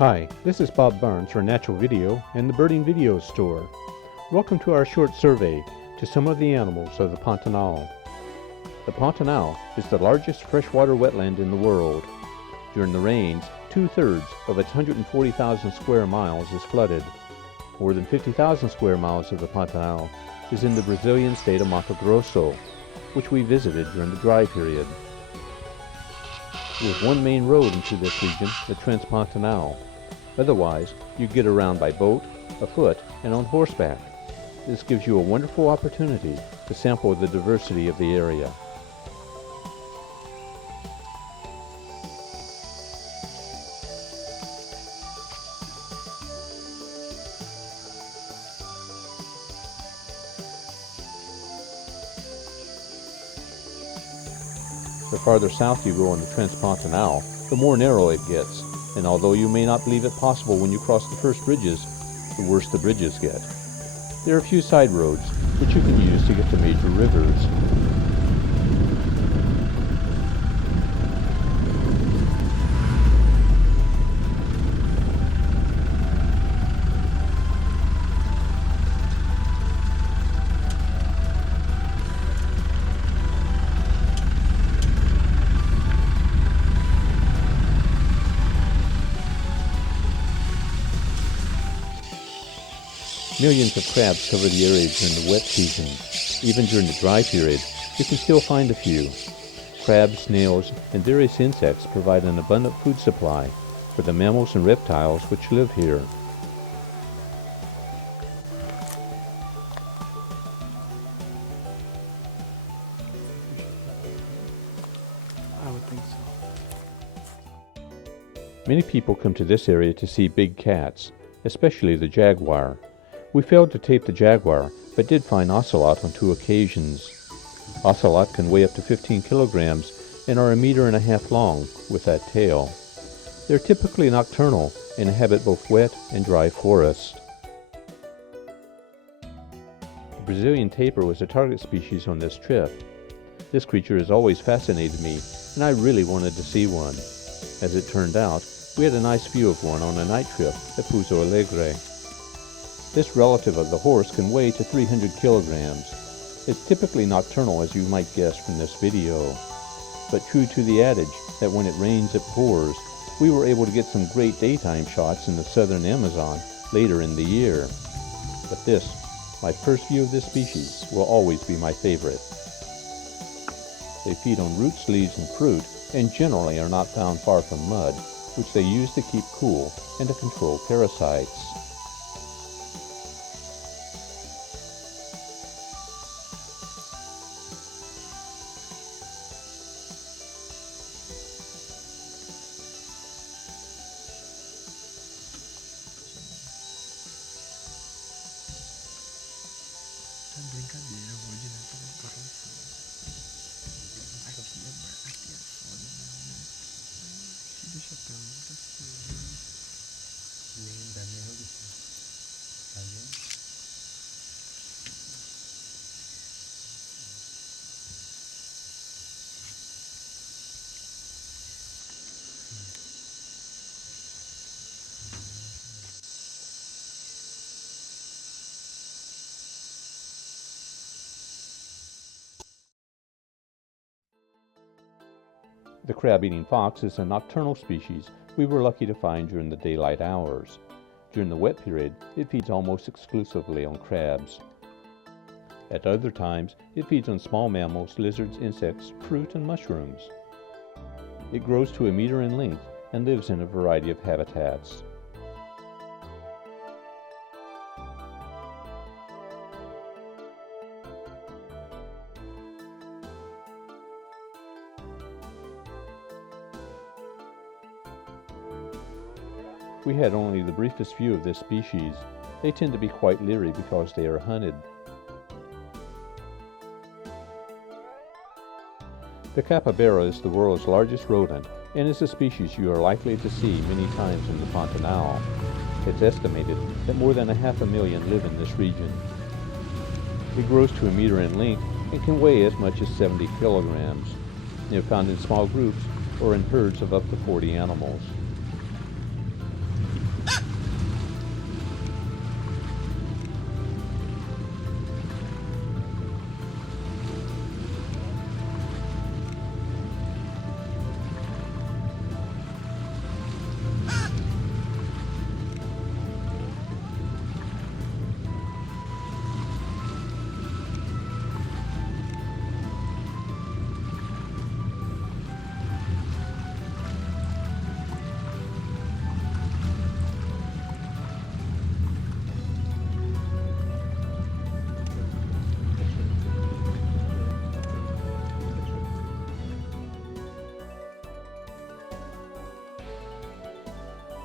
Hi, this is Bob Barnes for Natural Video and the Birding Video Store. Welcome to our short survey to some of the animals of the Pantanal. The Pantanal is the largest freshwater wetland in the world. During the rains, 2/3 of its 140,000 square miles is flooded. More than 50,000 square miles of the Pantanal is in the Brazilian state of Mato Grosso, which we visited during the dry period. There is one main road into this region, the Trans-Pantanal. Otherwise, you get around by boat, afoot, and on horseback. This gives you a wonderful opportunity to sample the diversity of the area. The farther south you go on the Trans-Pantanal, the more narrow it gets, and although you may not believe it possible when you cross the first bridges, the worse the bridges get. There are a few side roads which you can use to get to major rivers. Millions of crabs cover the area during the wet season. Even during the dry period, you can still find a few. Crabs, snails, and various insects provide an abundant food supply for the mammals and reptiles which live here. I would think so. Many people come to this area to see big cats, especially the jaguar. We failed to tape the jaguar, but did find ocelot on 2 occasions. Ocelot can weigh up to 15 kilograms and are 1.5 meters long with that tail. They're typically nocturnal and inhabit both wet and dry forests. The Brazilian tapir was a target species on this trip. This creature has always fascinated me, and I really wanted to see one. As it turned out, we had a nice view of one on a night trip at Pouso Alegre. This relative of the horse can weigh to 300 kilograms. It's typically nocturnal, as you might guess from this video. But true to the adage that when it rains it pours, we were able to get some great daytime shots in the southern Amazon later in the year. But this, my first view of this species, will always be my favorite. They feed on roots, leaves, and fruit, and generally are not found far from mud, which they use to keep cool and to control parasites. É brincadeira, eu vou direto no próximo. Aqui é foda mesmo, né? Que deixa pra muito assim. Linda, meu Deus. Tá vendo? The crab-eating fox is a nocturnal species we were lucky to find during the daylight hours. During the wet period, it feeds almost exclusively on crabs. At other times, it feeds on small mammals, lizards, insects, fruit, and mushrooms. It grows to 1 meter in length and lives in a variety of habitats. We had only the briefest view of this species. They tend to be quite leery because they are hunted. The capybara is the world's largest rodent and is a species you are likely to see many times in the Pantanal. It's estimated that more than 500,000 live in this region. It grows to 1 meter in length and can weigh as much as 70 kilograms. They are found in small groups or in herds of up to 40 animals.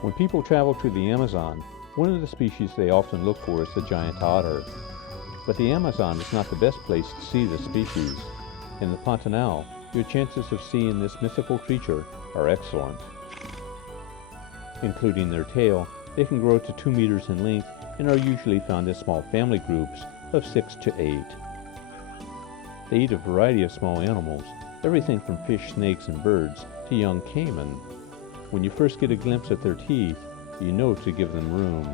When people travel to the Amazon, one of the species they often look for is the giant otter. But the Amazon is not the best place to see this species. In the Pantanal, your chances of seeing this mythical creature are excellent. Including their tail, they can grow to 2 meters in length and are usually found in small family groups of 6 to 8. They eat a variety of small animals, everything from fish, snakes, and birds to young caiman. When you first get a glimpse at their teeth, you know to give them room.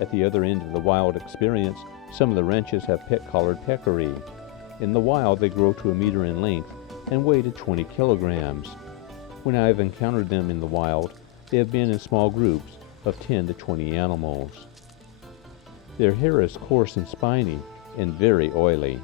At the other end of the wild experience, some of the ranches have pet-collared peccary. In the wild, they grow to 1 meter in length and weigh to 20 kilograms. When I have encountered them in the wild, they have been in small groups of 10 to 20 animals. Their hair is coarse and spiny and very oily.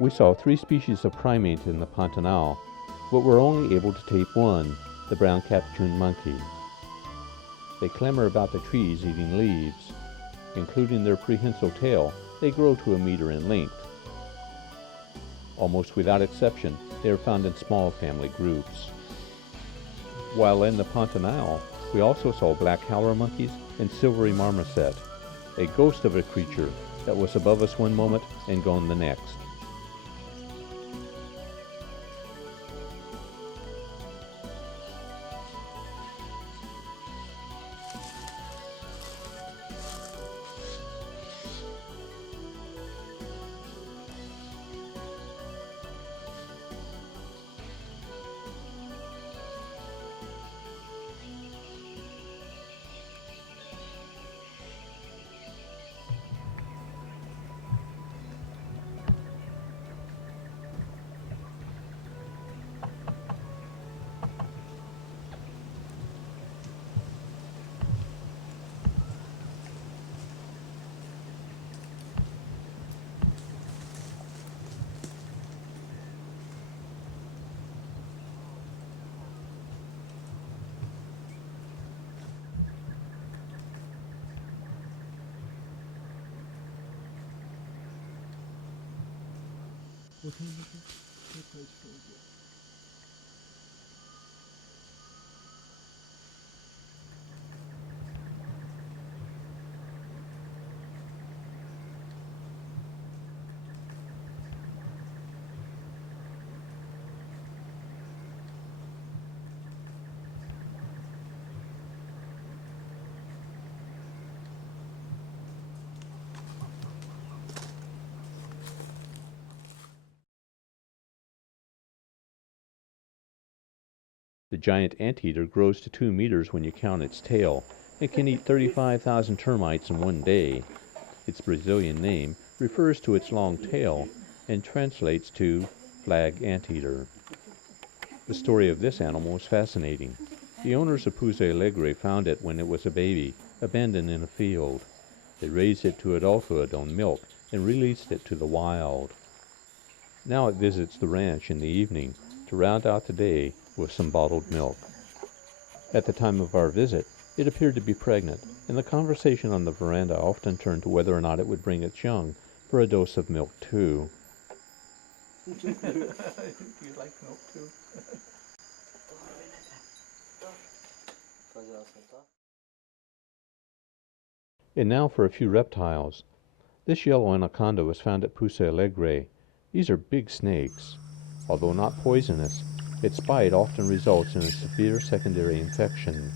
We saw 3 species of primate in the Pantanal, but were only able to tape one, the brown capuchin monkey. They clamber about the trees eating leaves. Including their prehensile tail, they grow to 1 meter in length. Almost without exception, they are found in small family groups. While in the Pantanal, we also saw black howler monkeys and silvery marmoset, a ghost of a creature that was above us one moment and gone the next. The giant anteater grows to 2 meters when you count its tail and can eat 35,000 termites in one day. Its Brazilian name refers to its long tail, and translates to flag anteater. The story of this animal is fascinating. The owners of Pusa alegre found it when it was a baby, abandoned in a field. They raised it to adulthood on milk and released it to the wild. Now it visits the ranch in the evening to round out the day with some bottled milk. At the time of our visit, it appeared to be pregnant, and the conversation on the veranda often turned to whether or not it would bring its young for a dose of milk too. You like milk too? And now for a few reptiles. This yellow anaconda was found at Pusa alegre. These are big snakes. Although not poisonous, its bite often results in a severe secondary infection.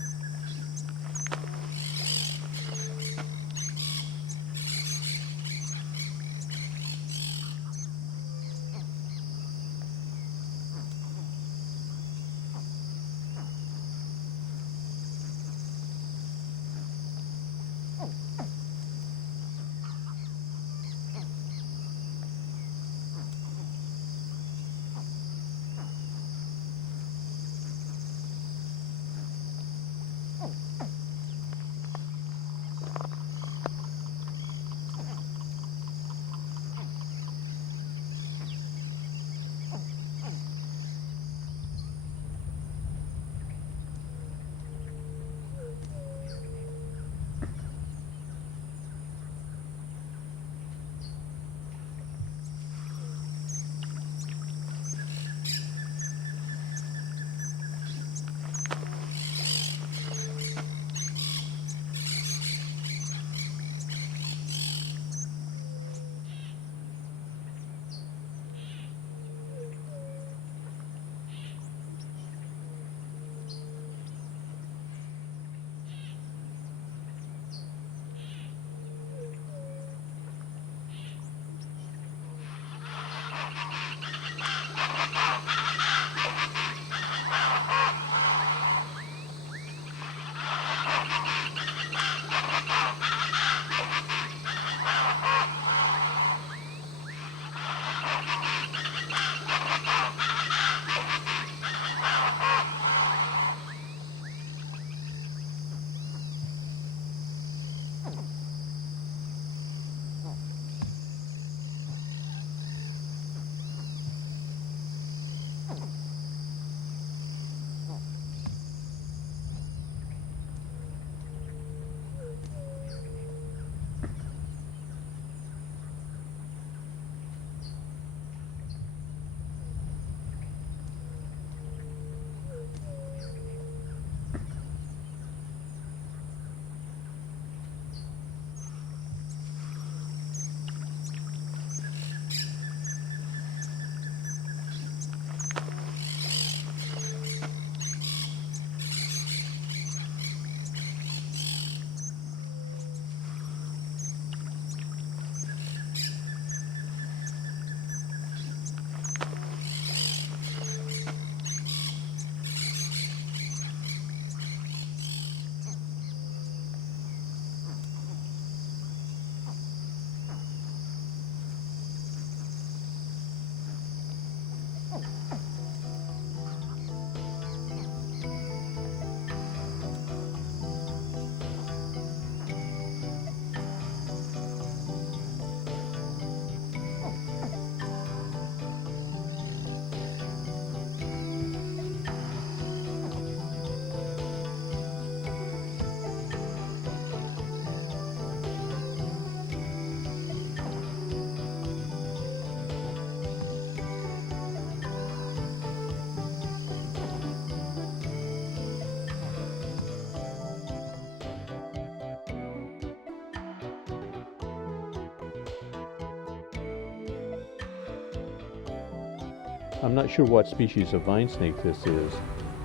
I'm not sure what species of vine snake this is.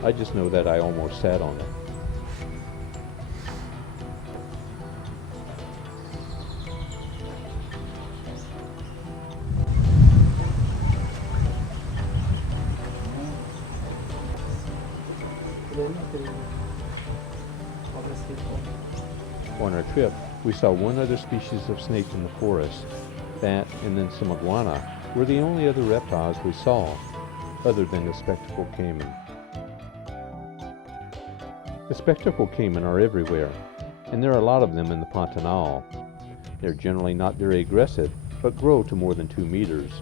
I just know that I almost sat on it. On our trip, we saw one other species of snake in the forest, that and then some iguana, were the only other reptiles we saw, other than the spectacled caiman. The spectacled caiman are everywhere, and there are a lot of them in the Pantanal. They're generally not very aggressive, but grow to more than 2 meters.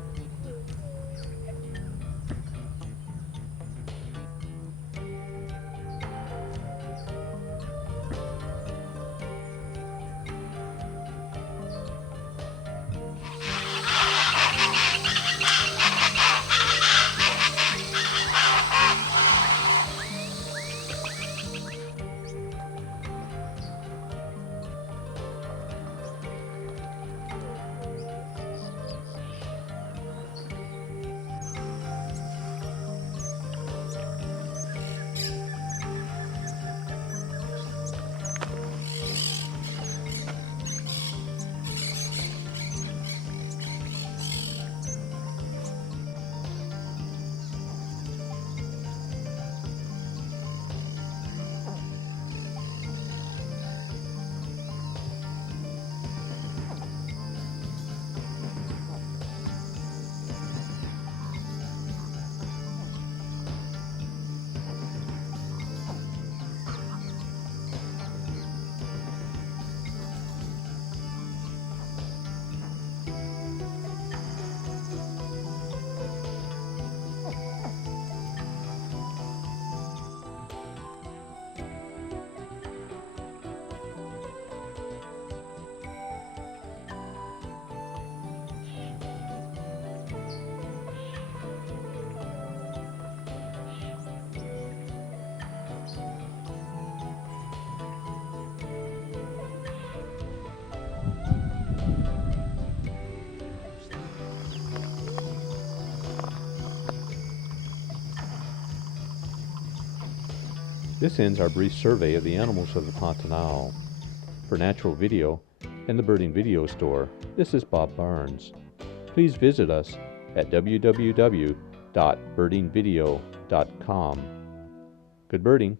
This ends our brief survey of the animals of the Pantanal. For Natural Video and the Birding Video Store, this is Bob Barnes. Please visit us at www.birdingvideo.com. Good birding!